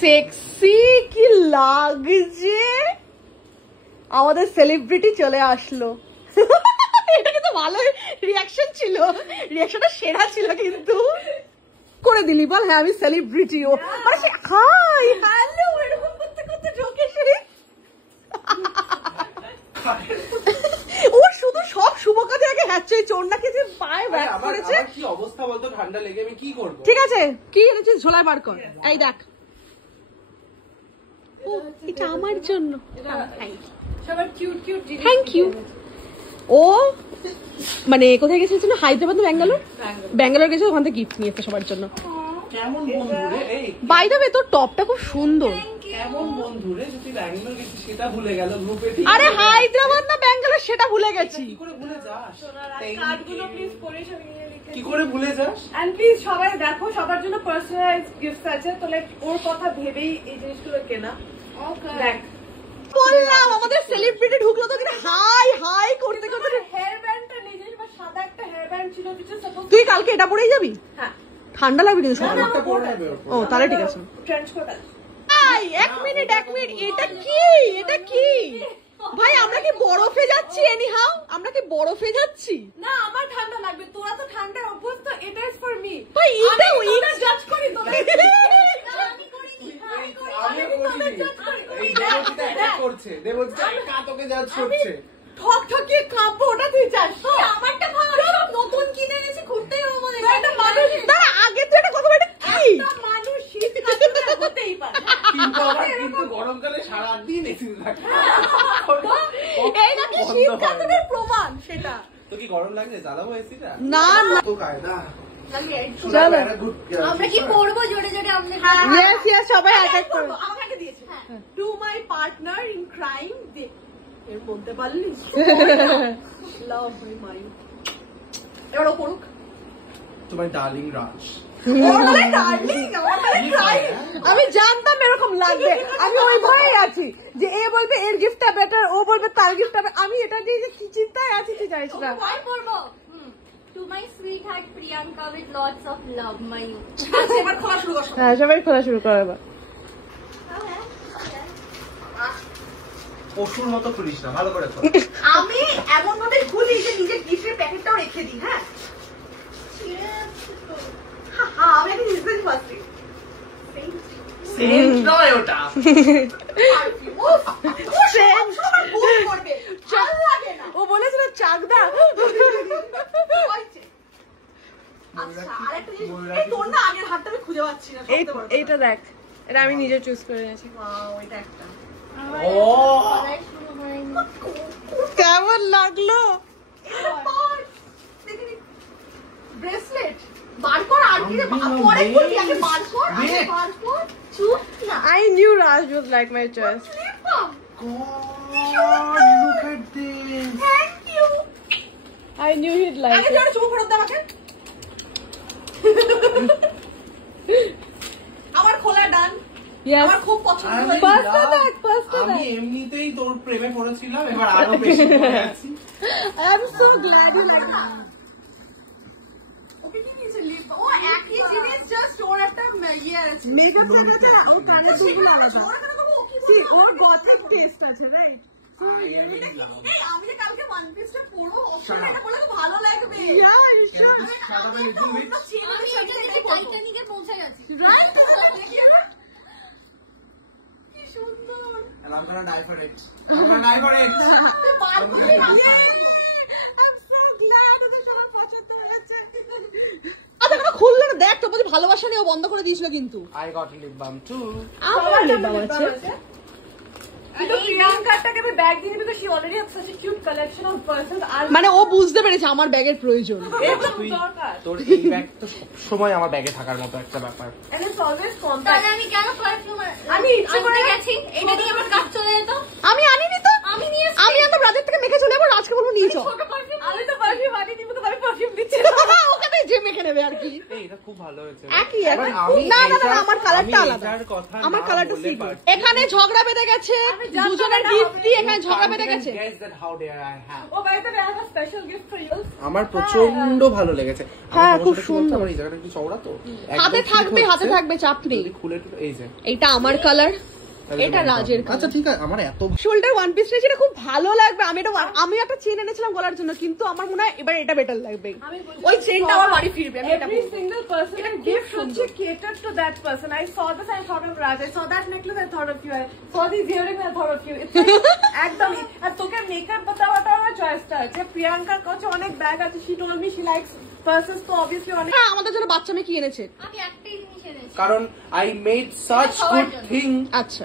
Sexy কি লাগছে। আমাদের সেলিব্রিটি চলে আসলো। এটা কিন্তু ভালো রিয়াকশন ছিল, রিয়াকশনটা সেরা ছিল কিন্তু। করে দিলি বল হ্যাঁ আমি সেলিব্রিটি। ও হাই হ্যালো এরকম করতে করতে ঢোকে সে। ও শুধু সব শুভ কাজে আগে হ্যাচই চোরনাকে যে পায়ে ব্যাক করেছে। কি অবস্থা বলতো, ঠান্ডা লেগে আমি কি করব? ঠিক আছে কি এনেছিস ঝোলায় বার কর। এই দেখ এটা আমার জন্য। সবার কিউট কিউট জিনিস। Thank you. ও মানে কোথায় গেছে না, হায়দ্রাবাদ না ব্যাঙ্গালোর? ব্যাঙ্গালোর গেছে, ওখান থেকে গিফট নিয়েছে সবার জন্য। কেমন বন্ধু রে এই? বাই দ্য ওয়ে তোর টপটা খুব সুন্দর। কেমন বন্ধু রে, যদি ব্যাঙ্গালোর গেছি সেটা ভুলে গেল গ্রুপে। আরে হায়দ্রাবাদ না ব্যাঙ্গালোর সেটা ভুলে গেছি। কি করে ভুলে যাস? কার্ডগুলো প্লিজ পড়ে সরিয়ে লিখে। কি করে ভুলে যাস? এন্ড প্লিজ সবাই দেখো, সবার জন্য পার্সোনালাইজড গিফটস আছে, তো লাইক ওর কথা ভেবেই এই জিনিসগুলো কেনা। ওকে দেখ বললাম আমাদের সেলিব্রিটি ঢুকলো তো কিন্তু হাই হাই করতে করতে। হেয়ার ব্যান্ডটা নিজের বা সাদা একটা হেয়ার ব্যান্ড ছিল, কিছু সাপোজ। তুই কালকে এটা পরেই যাবি? হ্যাঁ ঠান্ডা লাগবে কিন্তু সকালে। একটা পরে নেবে। ও তাহলে ঠিক আছে। ট্রেন্চ কোট আছে। ভাই এক মিনিট এটা কি? এটা কি ভাই? আমরা কি বরফে যাচ্ছি? এনিহাউ আমরা কি বরফে যাচ্ছি? না আমার ঠান্ডা লাগবে, তোরা তো ঠান্ডার অভ্যস্ত। এটা ইজ ফর মি। ভাই এটা আমি জাজ করি তোদের। আমি করিনি, আমি করি, আমি তোদের জাজ করি। এই দেবজিৎ অ্যাটাক করছে, দেবজিৎ একা তোকে জাজ করছে। ঠক ঠকিয়ে কাঁপবো, ওটা তুই চাস? আমারটা ভাব, নতুন কিনে এনেছি, ঘুরতেই হবে আমাদের। একটা মানুষ দাঁড়া আগে তো এটা কথা বলে কি? একটা মানুষ শীত কাটতে হতেই পারে। কিন্তু গরমকালে সারাদিন এসি থাকে। এই নাকি শীত কাটনের প্রমাণ সেটা। তো কি গরম লাগছে? জ্বালাবো এসিটা? না না তো কায়দা। চলো আমরা কি পড়বো জোরে জোরে? আমরা ইয়েস ইয়েস সবাই অ্যাটাক করো। আমাকে দিয়েছে to my partner in crime. এর বলতে পারলি লাভ মাই মাই। এবার ও করুক। তোমার ডার্লিং রাজ। ওরে ডার্লিং, আমাদের ক্রাইম। আমি জানতাম এরকম লাগবে, আমি ওই ভয়ে আছি যে এ বলবে এর গিফটটা বেটার, ও বলবে তার গিফটটা। আমি এটা নিয়ে যে কি চিন্তায় আছি তুই জানিস না। ভয় করবো। To my sweetheart Priyanka with lots of love, Mayu. এবার খোলা শুরু কর। হ্যাঁ সবাই খোলা শুরু করো এবার। পশুর মতো খুলিস না, ভালো করে খোল। আমি এমন ভাবে খুলি যে নিজের গিফটের প্যাকেটটাও রেখে দিই। হ্যাঁ হ্যাঁ আমি একটা জিনিস দেখি ফার্স্টে। সেন্ট নয় ওটা। ও বলেছিল চাকদা। এইটা দেখ, এটা আমি নিজে চুজ করে নিয়েছি। কেমন লাগলো? ব্রেসলেট বার কর, আর কি পরে খুলবি, আগে বার কর, আগে বার কর। চুপ না। I knew Raj would like my choice. God, look at this. Thank you. I knew he'd like আগে it. জোরে চুপ ফেরত দে আমাকে। আমার খোলা ডান। Yes. আমার খুব পছন্দ হয়েছে। Pasta bag, pasta আমি bag. এমনিতেই তোর প্রেমে পড়েছিলাম, এবার আরো বেশি পড়ে আছি। I'm so glad you like it. ওকে কি নিয়েছে? লিপ। ও একই জিনিস, জাস্ট ওর একটা ইয়ে আছে। Makeup set আছে, ও কানে দুল লাগাতা। ওর কেন করবো? ও কি See, বলবো? ওর gothic taste আছে, right? এই আমি যে কালকে ওয়ান পিসটা পরবো, ওকে এটা বলে তো ভালো লাগবে। Yeah, you should. টাইটানিকে পৌঁছে গেছি। কি সুন্দর। And I'm gonna die for it. I'm gonna die for it. বার করে I'm so glad ওদের সবার পছন্দ হয়েছে। আচ্ছা কেন খুললে না? দেখ তো বলি ভালোবাসা নিয়ে ও বন্ধ করে দিয়েছিল কিন্তু। I got a lip balm too. আমার lip balm আছে। কিন্তু প্রিয়াঙ্কাটাকে আমি ব্যাগ দিয়ে দিবি, because she already has such a cute collection of purses. আর মানে ও বুঝতে পেরেছে আমার ব্যাগের প্রয়োজন। একদম দরকার। তোর এই ব্যাগ তো সবসময় আমার ব্যাগে থাকার মতো একটা ব্যাপার। And it's always তাহলে compact. আমি কেন পারফিউম আমি ইচ্ছে করে গেছি, এটা দিয়ে আমার কাজ চলে যেত। আমি আনিনি তো। আমি নিয়ে এসেছি। আমি আমার ব্রাদার থেকে মেখে চলে যাবো, রাজকে বলবো নিয়ে চল। ছোট পারফিউম আমি তো পারফিউম আনি নি, কিন্তু আমি পারফিউম দিচ্ছি। ওখানে যে মেখে নেবে আর কি। এই, এটা খুব ভালো হয়েছে। একই এবার একই। আমি না না না এটার- আমার কালারটা আমি আলাদা, এটার কথা আমার না কালারটা বলে সি পারছি। এখানে ঝগড়া বেঁধে গেছে, আমি জানতাম দুজনের এটা গিফট হবে। দিয়ে এখানে ঝগড়া বেঁধে গেছে। Guess that how dare I have. Oh, by the way, I have a special gift for you. আমার প্রচন্ড ভালো লেগেছে। হ্যাঁ, আমার খুব সমস্যাটা কি বলতো, সুন্দর। আমার এই জায়গাটা একটু চওড়া তো, একদম হাতে fit থাকবে, হাতে হচ্ছে। থাকবে, চাপ নেই। যদি খুলে এই যে এটা আমার কালার, এটা রাজের আচ্ছা ঠিক আছে, আমার এত শোল্ডার ওয়ান পিস নিয়েছি, এটা খুব ভালো লাগবে। আমি একটা চেন এনেছিলাম গলার জন্য, কিন্তু আমার মনে হয় এবার এটা বেটার লাগবে। ওই চেনটা আমার বাড়ি ফিরবে, আমি এটা Every পরবো। single person এটা in খুব gift সুন্দর। should cater to that person. I saw this, I thought of Raj. I saw that necklace, I thought of you. I saw these earrings, I thought of you. It's like একদমই। আর তোকে makeup বাতাবাটা আমার চয়েসটা আছে। প্রিয়াঙ্কার কাছে অনেক bag আছে। She told me she likes purses, তো obviously অনেক। হ্যাঁ, আমাদের জন্য বাচ্চা মেয়ে কি এনেছে? আমি একটাই জিনিস এনেছি। কারণ I made such সবার good জন্য। thing আচ্ছা